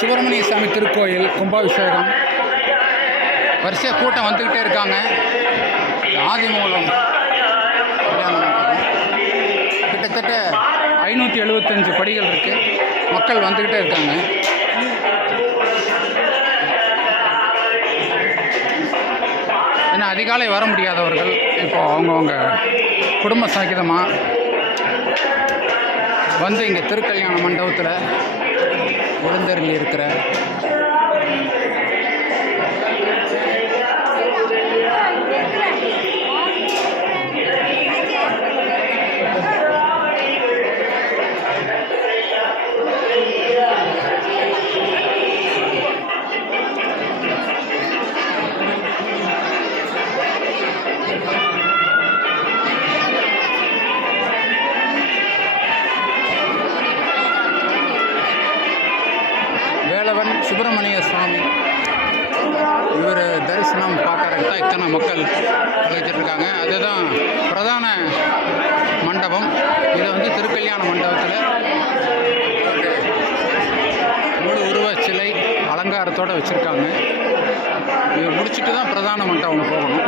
சுப்பிரமணிய சாமி திருக்கோயில் கும்பாபிஷேகம். வரிசையாக கூட்டம் வந்துக்கிட்டே இருக்காங்க. ஆதிமூலம் கிட்டத்தட்ட 575 படிகள் இருக்குது. மக்கள் வந்துக்கிட்டே இருக்காங்க. ஏன்னா அதிகாலை வர முடியாதவர்கள் இப்போது அவங்கவுங்க குடும்ப சகிதமாக வந்து இங்கே திருக்கல்யாண மண்டபத்தில் எழுந்தருளி இருக்கிற வேலவன் சுப்பிரமணிய சுவாமி. இவர் தரிசனம் பார்க்கறதுக்கு தான் இத்தனை மக்கள் இருக்காங்க. அதுதான் பிரதான மண்டபம். இதை வந்து திருக்கல்யாண மண்டபத்தில் முழு உருவ சிலை அலங்காரத்தோடு வச்சுருக்காங்க. இதை முடிச்சுட்டு தான் பிரதான மண்டபம் போகணும்.